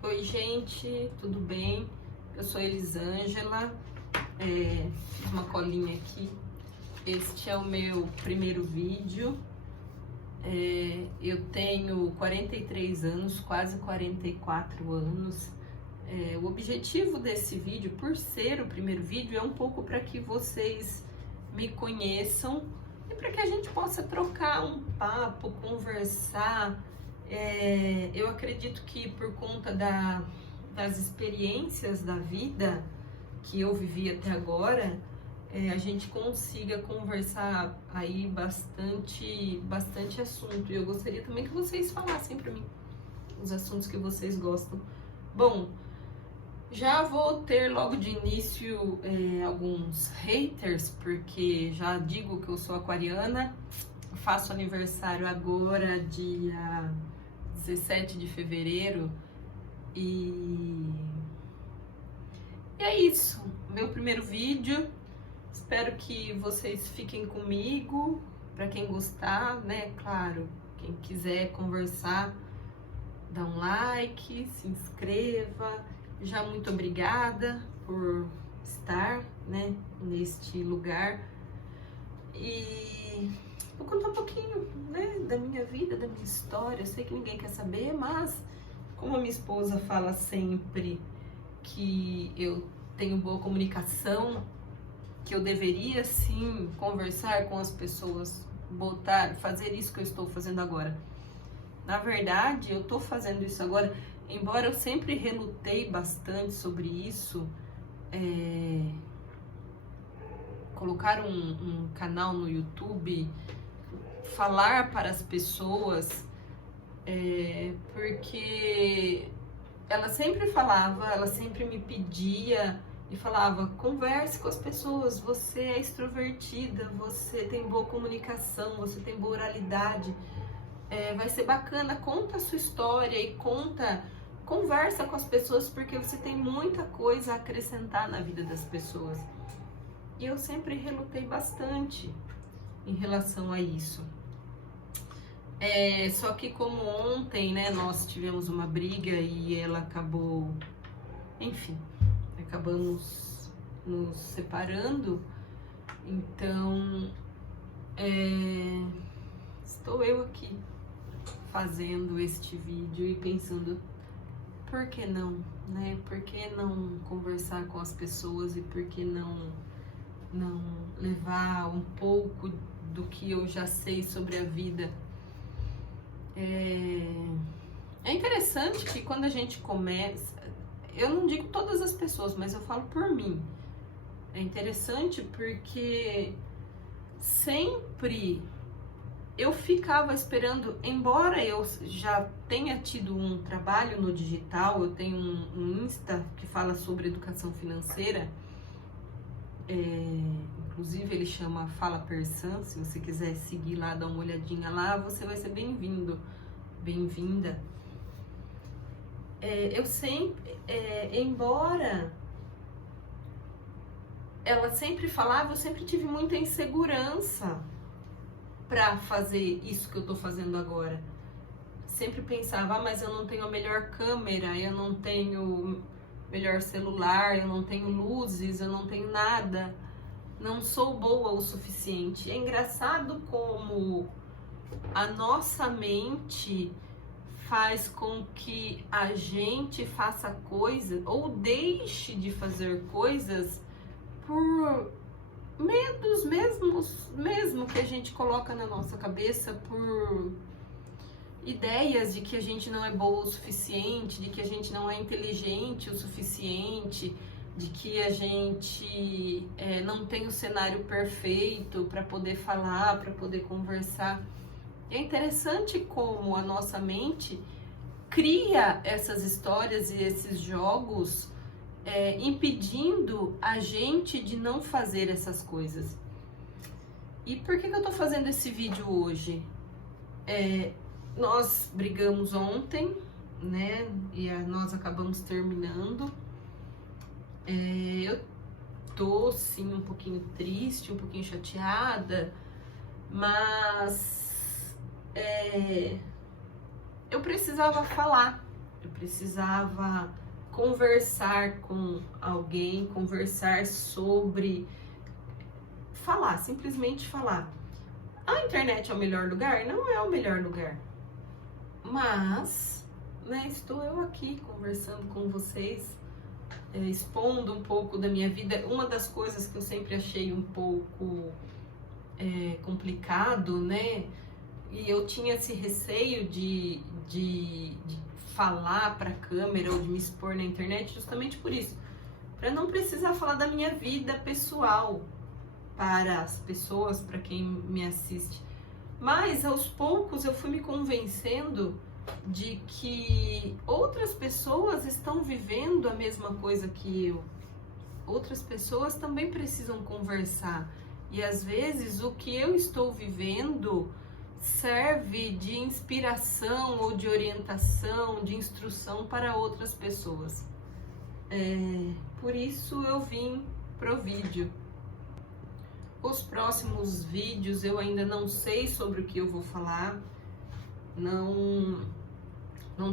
Oi, gente, tudo bem? Eu sou Elisângela, fiz uma colinha aqui. Este é o meu primeiro vídeo. Eu tenho 43 anos, quase 44 anos. O objetivo desse vídeo, por ser o primeiro vídeo, é um pouco para que vocês me conheçam e para que a gente possa trocar um papo, conversar. Eu acredito que por conta das experiências da vida que eu vivi até agora, a gente consiga conversar aí bastante assunto. E eu gostaria também que vocês falassem para mim os assuntos que vocês gostam. Bom, já vou ter logo de início alguns haters, porque já digo que eu sou aquariana, faço aniversário agora, dia 17 de fevereiro, e é isso, meu primeiro vídeo. Espero que vocês fiquem comigo, para quem gostar, né? Claro, quem quiser conversar, dá um like, se inscreva. Já muito obrigada por estar, né, neste lugar. E vou contar um pouquinho, né, da minha vida, da minha história. Eu sei que ninguém quer saber, mas como a minha esposa fala sempre que eu tenho boa comunicação, que eu deveria sim conversar com as pessoas, fazer isso que eu estou fazendo agora. Na verdade, eu estou fazendo isso agora, embora eu sempre relutei bastante sobre isso. Colocar um canal no YouTube, falar para as pessoas, porque ela sempre me pedia e falava: converse com as pessoas, você é extrovertida, você tem boa comunicação, você tem boa oralidade, vai ser bacana, conta a sua história e conversa com as pessoas, porque você tem muita coisa a acrescentar na vida das pessoas. E eu sempre relutei bastante em relação a isso. Só que como ontem, né, nós tivemos uma briga e ela acabou, enfim, acabamos nos separando. Então, estou eu aqui fazendo este vídeo e pensando, por que não, né? Por que não conversar com as pessoas e por que não levar um pouco do que eu já sei sobre a vida? É interessante que quando a gente começa, eu não digo todas as pessoas, mas eu falo por mim. É interessante porque sempre eu ficava esperando, embora eu já tenha tido um trabalho no digital, eu tenho um Insta que fala sobre educação financeira, inclusive ele chama Fala Persan. Se você quiser seguir lá, dar uma olhadinha lá, você vai ser bem-vindo, bem-vinda. Eu sempre, embora ela sempre falava, eu sempre tive muita insegurança para fazer isso que eu tô fazendo agora. Sempre pensava, mas eu não tenho a melhor câmera, eu não tenho melhor celular, eu não tenho luzes, eu não tenho nada, não sou boa o suficiente. É engraçado como a nossa mente faz com que a gente faça coisas ou deixe de fazer coisas por medos mesmo que a gente coloca na nossa cabeça, por ideias de que a gente não é boa o suficiente, de que a gente não é inteligente o suficiente, de que a gente não tem o cenário perfeito para poder falar, para poder conversar. É interessante como a nossa mente cria essas histórias e esses jogos, impedindo a gente de não fazer essas coisas. E por que eu tô fazendo esse vídeo hoje? Nós brigamos ontem, né? E nós acabamos terminando. Eu tô sim um pouquinho triste, um pouquinho chateada, mas eu precisava falar, Eu precisava conversar com alguém, conversar sobre, falar, simplesmente falar. A internet é o melhor lugar? Não é o melhor lugar. Mas, né, estou eu aqui conversando com vocês, expondo um pouco da minha vida. Uma das coisas que eu sempre achei um pouco complicado, né? E eu tinha esse receio de falar para a câmera ou de me expor na internet justamente por isso, para não precisar falar da minha vida pessoal para as pessoas, para quem me assiste. Mas aos poucos eu fui me convencendo de que outras pessoas estão vivendo a mesma coisa que eu. Outras pessoas também precisam conversar. E às vezes o que eu estou vivendo serve de inspiração ou de orientação, de instrução para outras pessoas. Por isso eu vim pro vídeo. Os próximos vídeos eu ainda não sei sobre o que eu vou falar, não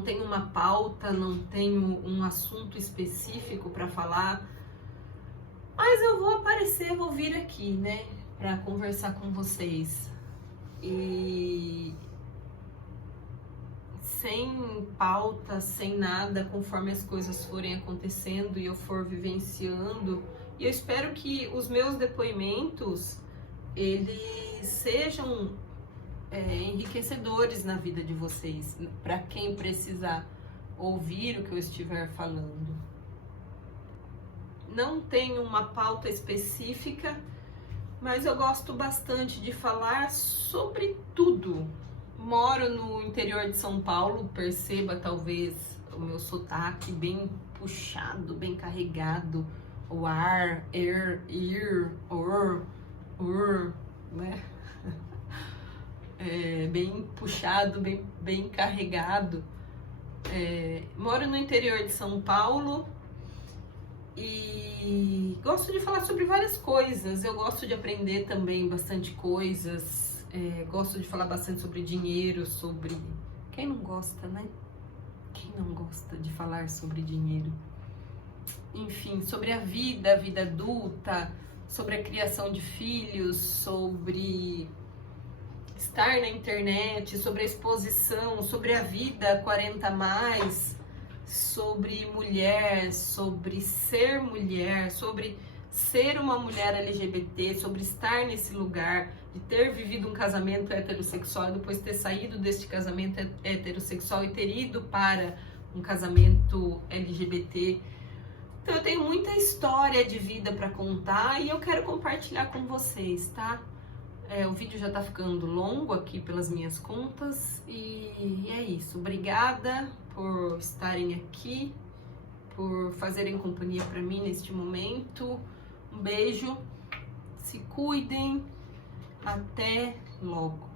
tenho uma pauta, não tenho um assunto específico para falar, mas eu vou aparecer, vou vir aqui, né, para conversar com vocês. E sem pauta, sem nada, conforme as coisas forem acontecendo e eu for vivenciando. E eu espero que os meus depoimentos, eles sejam enriquecedores na vida de vocês, para quem precisar ouvir o que eu estiver falando. Não tenho uma pauta específica, mas eu gosto bastante de falar sobre tudo. Moro no interior de São Paulo, perceba talvez o meu sotaque bem puxado, bem carregado, o ar, né? Bem puxado, bem carregado. Moro no interior de São Paulo e gosto de falar sobre várias coisas. Eu gosto de aprender também bastante coisas. Gosto de falar bastante sobre dinheiro, sobre... Quem não gosta, né? Quem não gosta de falar sobre dinheiro? Enfim, sobre a vida adulta, sobre a criação de filhos, sobre estar na internet, sobre a exposição, sobre a vida 40+, sobre mulher, sobre ser uma mulher LGBT, sobre estar nesse lugar, de ter vivido um casamento heterossexual e depois ter saído deste casamento heterossexual e ter ido para um casamento LGBT. Então eu tenho muita história de vida para contar e eu quero compartilhar com vocês, tá? O vídeo já tá ficando longo aqui pelas minhas contas e é isso. Obrigada por estarem aqui, por fazerem companhia para mim neste momento. Um beijo, se cuidem, até logo.